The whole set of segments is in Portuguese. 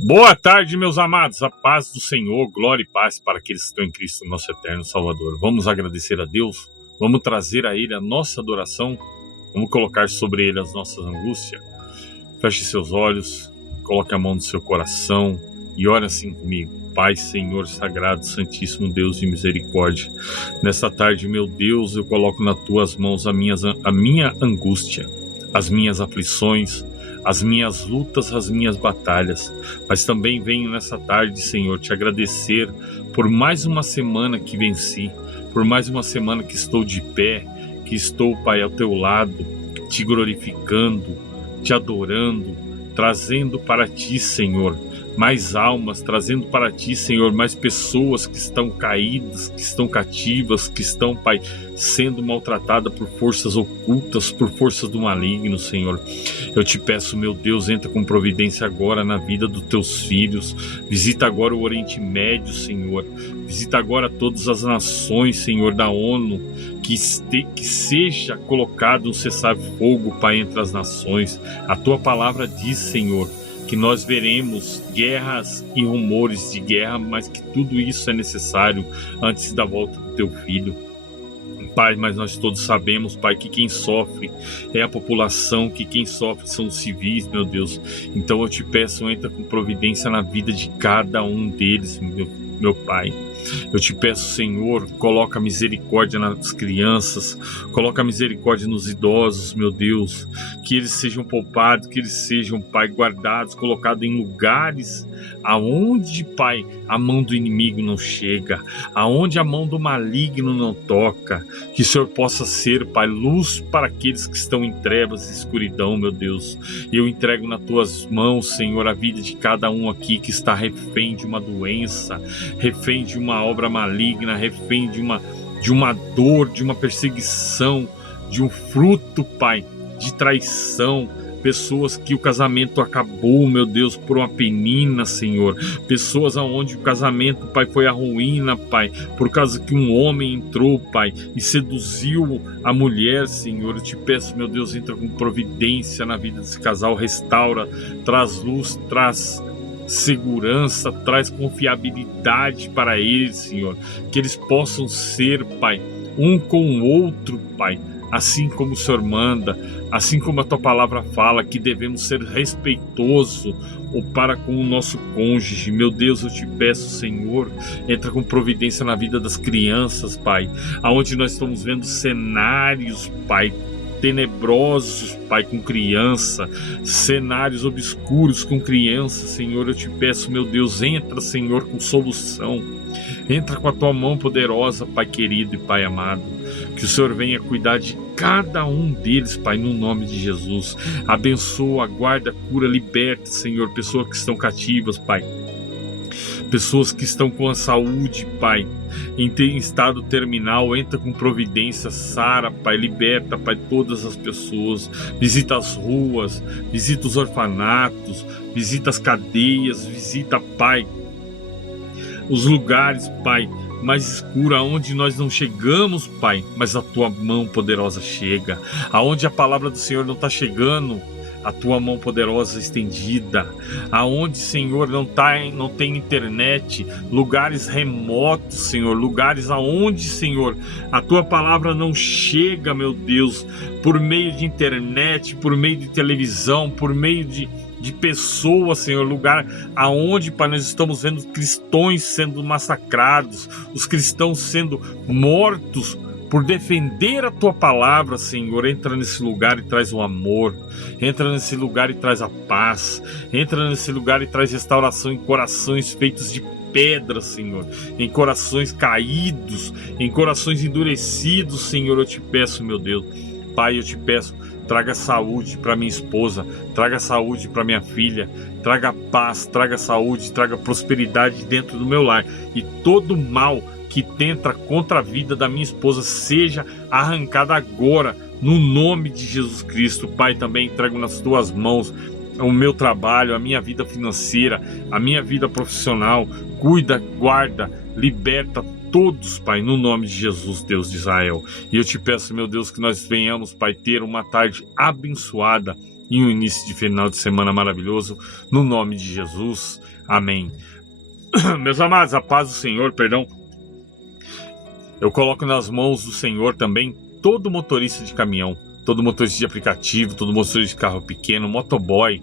Boa tarde, meus amados. A paz do Senhor, glória e paz para aqueles que estão em Cristo, nosso eterno Salvador. Vamos agradecer a Deus, vamos trazer a Ele a nossa adoração, vamos colocar sobre Ele as nossas angústias. Feche seus olhos, coloque a mão no seu coração e ore assim comigo. Pai, Senhor, Sagrado, Santíssimo Deus de misericórdia, nesta tarde, meu Deus, eu coloco nas tuas mãos a minha angústia, as minhas aflições, as minhas lutas, as minhas batalhas, mas também venho nessa tarde, Senhor, te agradecer por mais uma semana que venci, por mais uma semana que estou de pé, que estou, Pai, ao teu lado, te glorificando, te adorando, trazendo para ti, Senhor, mais almas, trazendo para ti, Senhor, mais pessoas que estão caídas, que estão cativas, que estão, Pai, sendo maltratadas por forças ocultas, por forças do maligno, Senhor. Eu te peço, meu Deus, entra com providência agora na vida dos teus filhos, visita agora o Oriente Médio, Senhor, visita agora todas as nações, Senhor, da ONU, que seja colocado um cessar-fogo, Pai, entre as nações. A tua palavra diz, Senhor, que nós veremos guerras e rumores de guerra, mas que tudo isso é necessário antes da volta do teu filho. Pai, mas nós todos sabemos, Pai, que quem sofre é a população, que quem sofre são os civis, meu Deus. Então eu te peço, entra com providência na vida de cada um deles, meu Pai. Eu te peço, Senhor, coloca misericórdia nas crianças, coloca misericórdia nos idosos, meu Deus, que eles sejam poupados, que eles sejam, Pai, guardados, colocados em lugares aonde, Pai, a mão do inimigo não chega, aonde a mão do maligno não toca, que o Senhor possa ser, Pai, luz para aqueles que estão em trevas e escuridão, meu Deus. Eu entrego nas tuas mãos, Senhor, a vida de cada um aqui que está refém de uma doença, refém de uma obra maligna, refém de uma dor, de uma perseguição, de um fruto, Pai, de traição. Pessoas que o casamento acabou, meu Deus, por uma penina, Senhor. Pessoas aonde o casamento, Pai, foi a ruína, Pai, por causa que um homem entrou, Pai, e seduziu a mulher, Senhor. Eu te peço, meu Deus, entra com providência na vida desse casal, restaura, traz luz, traz segurança, traz confiabilidade para eles, Senhor. Que eles possam ser, Pai, um com o outro, Pai, assim como o Senhor manda, assim como a tua palavra fala, que devemos ser respeitosos para com o nosso cônjuge. Meu Deus, eu te peço, Senhor, entra com providência na vida das crianças, Pai, aonde nós estamos vendo cenários, Pai, tenebrosos, Pai, com criança, cenários obscuros com criança, Senhor. Eu te peço, meu Deus, entra, Senhor, com solução, entra com a tua mão poderosa, Pai querido e Pai amado, que o Senhor venha cuidar de cada um deles, Pai, no nome de Jesus. Abençoa, guarda, cura, liberta, Senhor, pessoas que estão cativas, Pai, pessoas que estão com a saúde, Pai, em estado terminal, entra com providência, sara, Pai, liberta, Pai, todas as pessoas, visita as ruas, visita os orfanatos, visita as cadeias, visita, Pai, os lugares, Pai, mais escuro, aonde nós não chegamos, Pai, mas a tua mão poderosa chega, aonde a palavra do Senhor não está chegando, a tua mão poderosa estendida, aonde, Senhor, não tem internet, lugares remotos, Senhor, lugares aonde, Senhor, a tua palavra não chega, meu Deus, por meio de internet, por meio de televisão, por meio de pessoas, Senhor, lugar aonde, Pai, nós estamos vendo cristãos sendo massacrados, os cristãos sendo mortos por defender a tua palavra, Senhor. Entra nesse lugar e traz o amor, entra nesse lugar e traz a paz, entra nesse lugar e traz restauração em corações feitos de pedra, Senhor, em corações caídos, em corações endurecidos, Senhor. Eu te peço, meu Deus, Pai, eu te peço, traga saúde para minha esposa, traga saúde para minha filha, traga paz, traga saúde, traga prosperidade dentro do meu lar, e todo mal que tenta contra a vida da minha esposa seja arrancado agora, no nome de Jesus Cristo. Pai, também entrego nas tuas mãos o meu trabalho, a minha vida financeira, a minha vida profissional. Cuida, guarda, liberta todos, Pai, no nome de Jesus, Deus de Israel. E eu te peço, meu Deus, que nós venhamos, Pai, ter uma tarde abençoada, e um início de final de semana maravilhoso, no nome de Jesus. Amém. Meus amados, a paz do Senhor, perdão. Eu coloco nas mãos do Senhor também todo motorista de caminhão, todo motorista de aplicativo, todo motorista de carro pequeno, motoboy,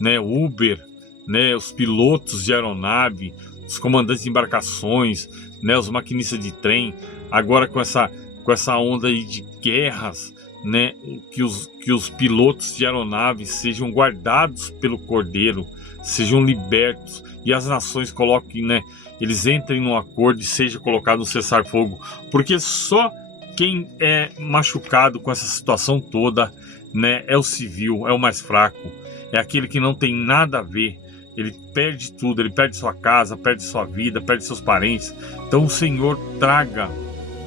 né, Uber, né, os pilotos de aeronave, os comandantes de embarcações, né, os maquinistas de trem. Agora com essa onda aí de guerras, né, que os pilotos de aeronaves sejam guardados pelo Cordeiro, sejam libertos, e as nações coloquem, né, eles entrem num acordo e seja colocado um cessar-fogo, porque só quem é machucado com essa situação toda, né, é o civil, é o mais fraco, é aquele que não tem nada a ver. Ele perde tudo, ele perde sua casa, perde sua vida, perde seus parentes. Então o Senhor traga,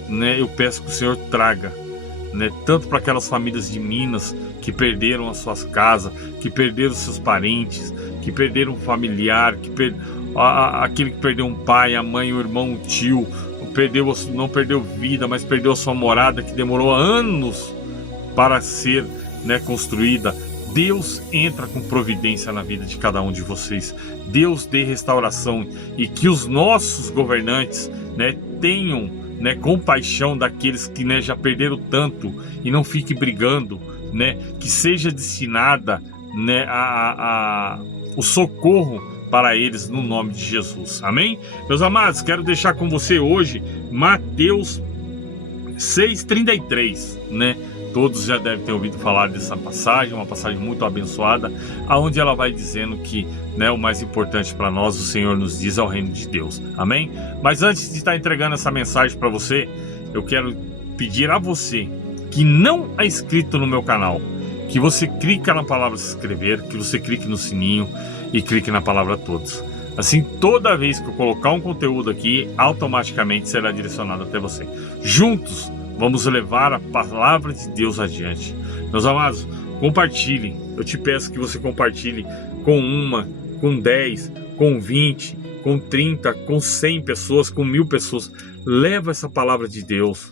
né, eu peço que o Senhor traga, né, tanto para aquelas famílias de Minas que perderam as suas casas, que perderam seus parentes, que perderam um familiar, aquele que perdeu um pai, a mãe, o irmão, o tio, não perdeu vida, mas perdeu a sua morada, que demorou anos para ser, né, construída. Deus entra com providência na vida de cada um de vocês. Deus dê restauração, e que os nossos governantes, né, tenham, né, compaixão daqueles que, né, já perderam tanto, e não fique brigando, né, que seja destinada, né, o socorro para eles, no nome de Jesus. Amém? Meus amados, quero deixar com você hoje Mateus 6,33, né? Todos já devem ter ouvido falar dessa passagem, uma passagem muito abençoada, aonde ela vai dizendo que, né, o mais importante para nós, o Senhor nos diz, é o reino de Deus. Amém? Mas antes de estar entregando essa mensagem para você, eu quero pedir a você que não é inscrito no meu canal, que você clique na palavra se inscrever, que você clique no sininho e clique na palavra todos. Assim, toda vez que eu colocar um conteúdo aqui, automaticamente será direcionado até você. Juntos, vamos levar a palavra de Deus adiante. Meus amados, compartilhem. Eu te peço que você compartilhe com uma, com 10, com 20, com 30, com 100 pessoas, com 1000 pessoas. Leva essa palavra de Deus,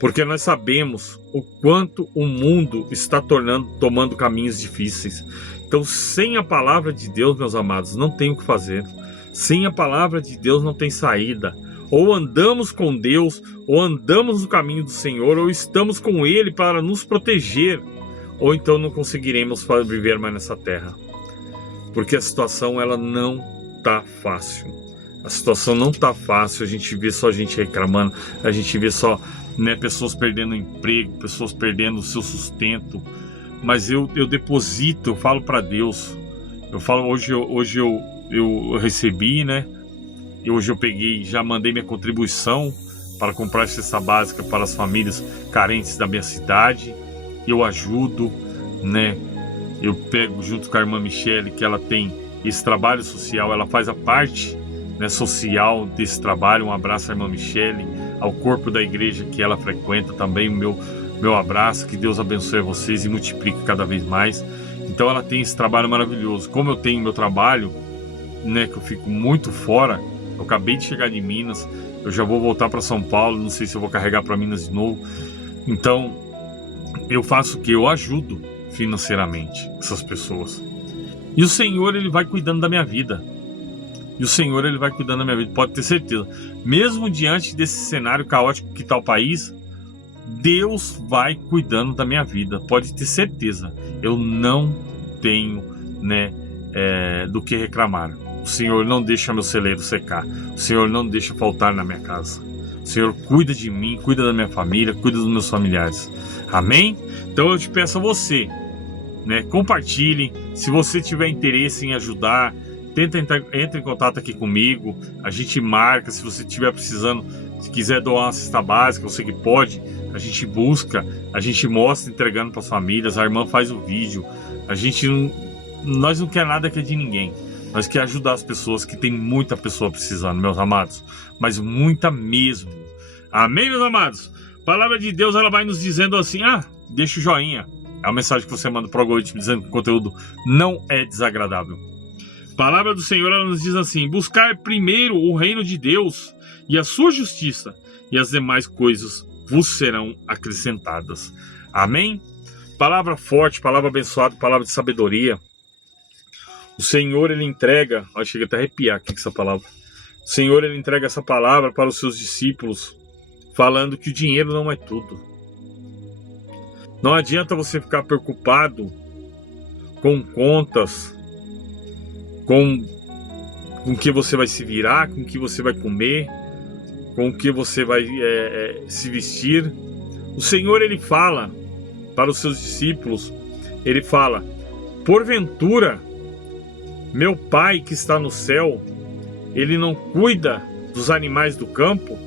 porque nós sabemos o quanto o mundo está tomando caminhos difíceis. Então, sem a palavra de Deus, meus amados, não tem o que fazer. Sem a palavra de Deus não tem saída. Ou andamos com Deus, ou andamos no caminho do Senhor, ou estamos com Ele para nos proteger, ou então não conseguiremos viver mais nessa terra. Porque a situação, ela não está fácil. A situação não está fácil. A gente vê só gente reclamando, a gente vê só, né, pessoas perdendo emprego, pessoas perdendo o seu sustento. Mas eu deposito, eu falo para Deus. Eu falo, hoje eu recebi, né? E hoje eu peguei, já mandei minha contribuição para comprar cesta básica para as famílias carentes da minha cidade. Eu ajudo, né? Eu pego junto com a irmã Michele, que ela tem esse trabalho social, ela faz a parte, né, social desse trabalho. Um abraço à irmã Michele, ao corpo da igreja que ela frequenta também, o meu abraço, que Deus abençoe vocês e multiplique cada vez mais. Então ela tem esse trabalho maravilhoso. Como eu tenho meu trabalho, né, que eu fico muito fora, eu acabei de chegar de Minas, eu já vou voltar para São Paulo, não sei se eu vou carregar para Minas de novo. Então eu faço o que? Eu ajudo financeiramente essas pessoas. E o Senhor, Ele vai cuidando da minha vida. E o Senhor, Ele vai cuidando da minha vida, pode ter certeza. Mesmo diante desse cenário caótico que está o país, Deus vai cuidando da minha vida, pode ter certeza. Eu não tenho, né, do que reclamar. O Senhor não deixa meu celeiro secar. O Senhor não deixa faltar na minha casa. O Senhor cuida de mim, cuida da minha família, cuida dos meus familiares. Amém? Então eu te peço a você, né, compartilhe. Se você tiver interesse em ajudar, entre em contato aqui comigo. A gente marca. Se você estiver precisando, se quiser doar uma cesta básica, você que pode, a gente busca, a gente mostra entregando para as famílias. A irmã faz o vídeo. Nós não quer nada que é de ninguém. Nós quer ajudar as pessoas, que tem muita pessoa precisando, meus amados, mas muita mesmo. Amém, meus amados? A palavra de Deus, ela vai nos dizendo assim, deixa o joinha. É uma mensagem que você manda para o algoritmo dizendo que o conteúdo não é desagradável. A palavra do Senhor, ela nos diz assim: buscar primeiro o reino de Deus e a sua justiça, e as demais coisas vos serão acrescentadas. Amém? A Palavra forte, palavra abençoada, palavra de sabedoria. O Senhor, Ele entrega, chega até a arrepiar aqui com essa palavra. O Senhor, Ele entrega essa palavra para os seus discípulos, falando que o dinheiro não é tudo. Não adianta você ficar preocupado com contas, com o que você vai se virar, com o que você vai comer, com o que você vai se vestir. O Senhor, Ele fala para os seus discípulos, Ele fala: porventura, meu Pai que está no céu, Ele não cuida dos animais do campo,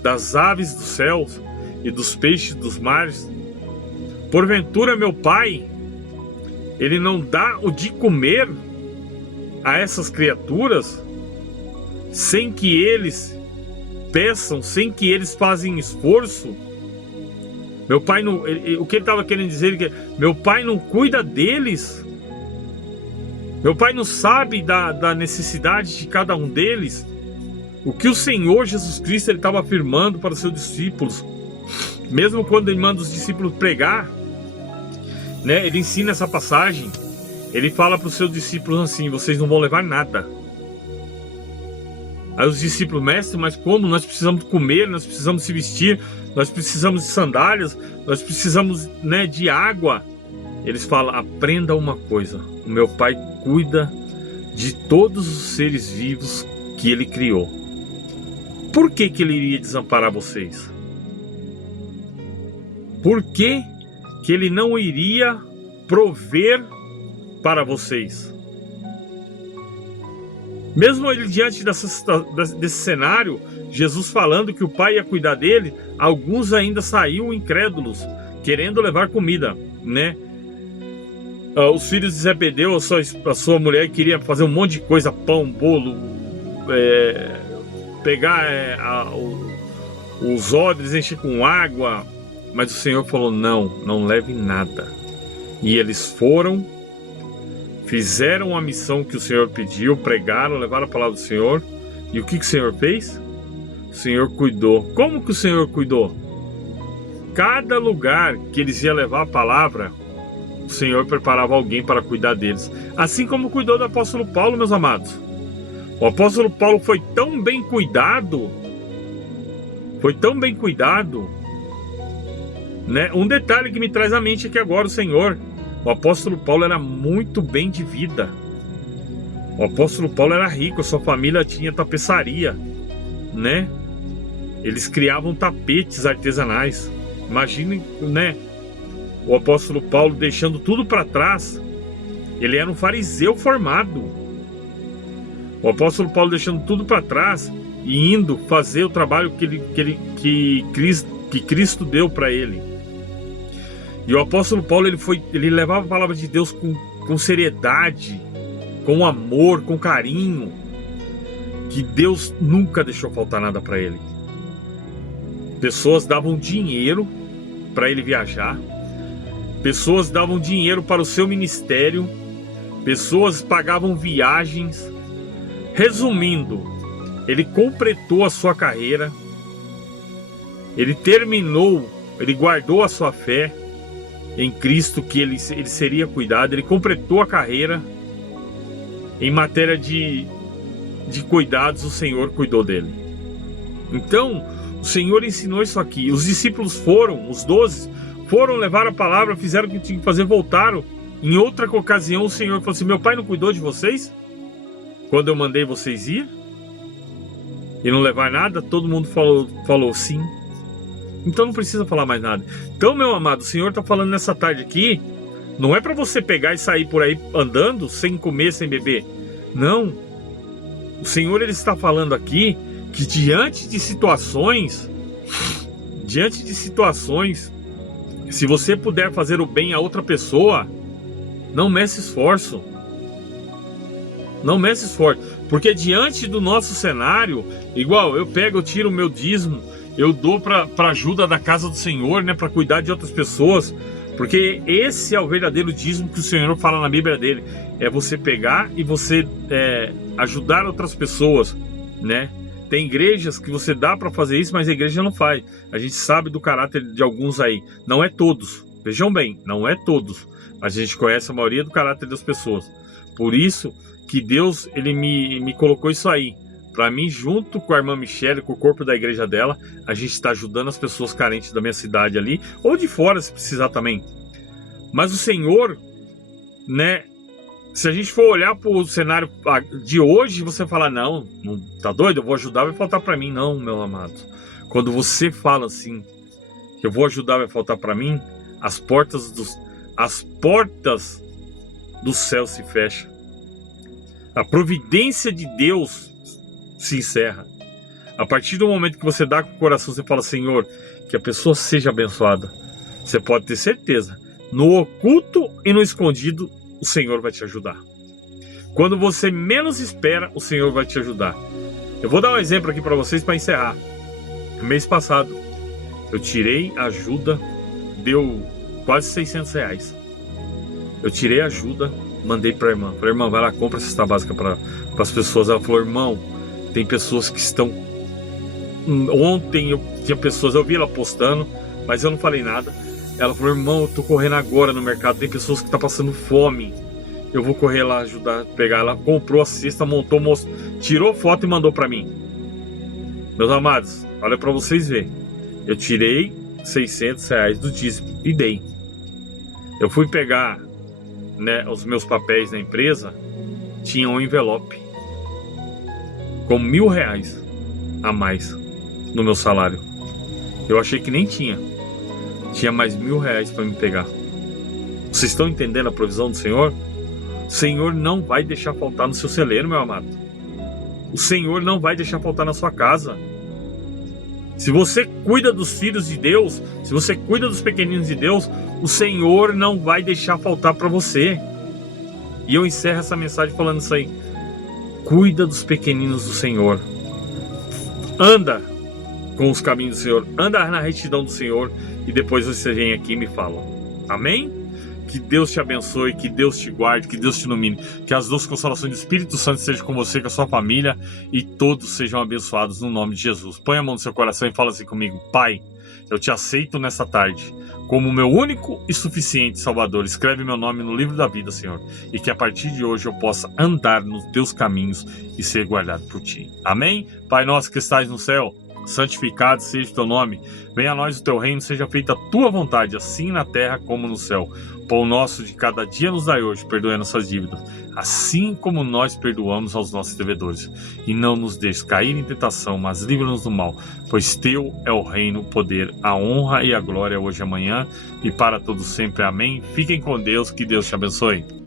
das aves dos céus e dos peixes dos mares? Porventura, meu Pai, Ele não dá o de comer a essas criaturas, sem que eles peçam, sem que eles façam esforço? Meu Pai não, o que ele estava querendo dizer é que meu Pai não cuida deles. Meu Pai não sabe da necessidade de cada um deles. O que o Senhor Jesus Cristo estava afirmando para os seus discípulos, mesmo quando Ele manda os discípulos pregar, né? Ele ensina essa passagem. Ele fala para os seus discípulos assim: vocês não vão levar nada. Aí os discípulos: mestre, mas como? Nós precisamos comer, nós precisamos se vestir, nós precisamos de sandálias, nós precisamos, né, de água. Eles falam: aprenda uma coisa, o meu Pai cuida de todos os seres vivos que Ele criou. Por que que Ele iria desamparar vocês? Por que que Ele não iria prover para vocês? Mesmo ele diante desse cenário, Jesus falando que o Pai ia cuidar dele, alguns ainda saíram incrédulos, querendo levar comida, né? Os filhos de Zebedeu, a sua mulher queria fazer um monte de coisa, pão, bolo, pegar os odres, encher com água, mas o Senhor falou: não leve nada. E eles foram, fizeram a missão que o Senhor pediu, pregaram, levaram a palavra do Senhor. E o que o Senhor fez? O Senhor cuidou. Como que o Senhor cuidou? Cada lugar que eles iam levar a palavra, o Senhor preparava alguém para cuidar deles. Assim como cuidou do apóstolo Paulo, meus amados. O apóstolo Paulo foi tão bem cuidado, né? Um detalhe que me traz à mente aqui agora, o apóstolo Paulo era muito bem de vida. O apóstolo Paulo era rico, a sua família tinha tapeçaria, né? Eles criavam tapetes artesanais. Imaginem, né? O apóstolo Paulo deixando tudo para trás. Ele era um fariseu formado. O apóstolo Paulo deixando tudo para trás e indo fazer o trabalho que Cristo deu para ele. E o apóstolo Paulo, ele levava a palavra de Deus com seriedade, com amor, com carinho, que Deus nunca deixou faltar nada para ele. Pessoas davam dinheiro para ele viajar, pessoas davam dinheiro para o seu ministério, pessoas pagavam viagens. Resumindo, ele completou a sua carreira, ele terminou, ele guardou a sua fé em Cristo, que ele seria cuidado. Ele completou a carreira. Em matéria de cuidados, o Senhor cuidou dele. Então, o Senhor ensinou isso aqui. Os discípulos foram, os 12, foram levar a palavra, fizeram o que tinham que fazer, voltaram. Em outra ocasião, o Senhor falou assim: meu Pai não cuidou de vocês? Quando eu mandei vocês ir? E não levar nada? Todo mundo falou sim. Então não precisa falar mais nada. Então, meu amado, o Senhor está falando nessa tarde aqui, não é para você pegar e sair por aí andando, sem comer, sem beber. Não. O Senhor, Ele está falando aqui que diante de situações, se você puder fazer o bem a outra pessoa, não meça esforço. Não meça esforço. Porque diante do nosso cenário, igual eu tiro o meu dízimo, eu dou para ajuda da casa do Senhor, né, para cuidar de outras pessoas, porque esse é o verdadeiro dízimo que o Senhor fala na Bíblia dele, é você pegar e você ajudar outras pessoas, né? Tem igrejas que você dá para fazer isso, mas a igreja não faz. A gente sabe do caráter de alguns aí, não é todos, Vejam bem, não é todos, mas a gente conhece a maioria do caráter das pessoas. Por isso que Deus ele me colocou isso aí. Para mim, junto com a irmã Michele, com o corpo da igreja dela, a gente está ajudando as pessoas carentes da minha cidade ali, ou de fora, se precisar também. Mas o Senhor, né? Se a gente for olhar para o cenário de hoje, você fala, não, tá doido? Eu vou ajudar, vai faltar para mim. Não, meu amado. Quando você fala assim, que eu vou ajudar, vai faltar para mim, as portas do céu se fecham. A providência de Deus se encerra. A partir do momento que você dá com o coração, você fala, Senhor, que a pessoa seja abençoada. Você pode ter certeza, no oculto e no escondido, o Senhor vai te ajudar. Quando você menos espera, o Senhor vai te ajudar. Eu vou dar um exemplo aqui para vocês para encerrar. No mês passado, eu tirei ajuda, deu quase R$600. Eu tirei ajuda, mandei para a irmã. Falei, irmã, vai lá, compra essa cesta básica para as pessoas. Ela falou, irmão, tem pessoas que estão... Ontem eu tinha pessoas, eu vi ela postando, mas eu não falei nada. Ela falou, irmão, eu tô correndo agora no mercado, tem pessoas que estão passando fome. Eu vou correr lá ajudar, pegar. Ela comprou a cesta, montou, tirou foto e mandou para mim. Meus amados, olha para vocês verem. Eu tirei R$600 do dízimo e dei. Eu fui pegar, né, os meus papéis na empresa, tinha um envelope com R$1.000 a mais no meu salário. Eu achei que nem tinha mais R$1.000 para me pegar. Vocês estão entendendo a provisão do Senhor? O Senhor não vai deixar faltar no seu celeiro, meu amado. O Senhor não vai deixar faltar na sua casa. Se você cuida dos filhos de Deus, se você cuida dos pequeninos de Deus, o Senhor não vai deixar faltar para você. E eu encerro essa mensagem falando isso aí. Cuida dos pequeninos do Senhor. Anda com os caminhos do Senhor. Anda na retidão do Senhor. E depois você vem aqui e me fala. Amém? Que Deus te abençoe, que Deus te guarde, que Deus te ilumine. Que as duas consolações do Espírito Santo estejam com você, com a sua família. E todos sejam abençoados no nome de Jesus. Põe a mão no seu coração e fala assim comigo. Pai, eu te aceito nessa tarde como meu único e suficiente Salvador. Escreve meu nome no livro da vida, Senhor. E que a partir de hoje eu possa andar nos teus caminhos e ser guardado por ti. Amém? Pai nosso que estás no céu, santificado seja o teu nome. Venha a nós o teu reino, seja feita a tua vontade, assim na terra como no céu. Pão nosso de cada dia nos dai hoje, perdoa nossas dívidas, assim como nós perdoamos aos nossos devedores. E não nos deixes cair em tentação, mas livra-nos do mal, pois teu é o reino, o poder, a honra e a glória hoje e amanhã, e para todos sempre. Amém. Fiquem com Deus, que Deus te abençoe.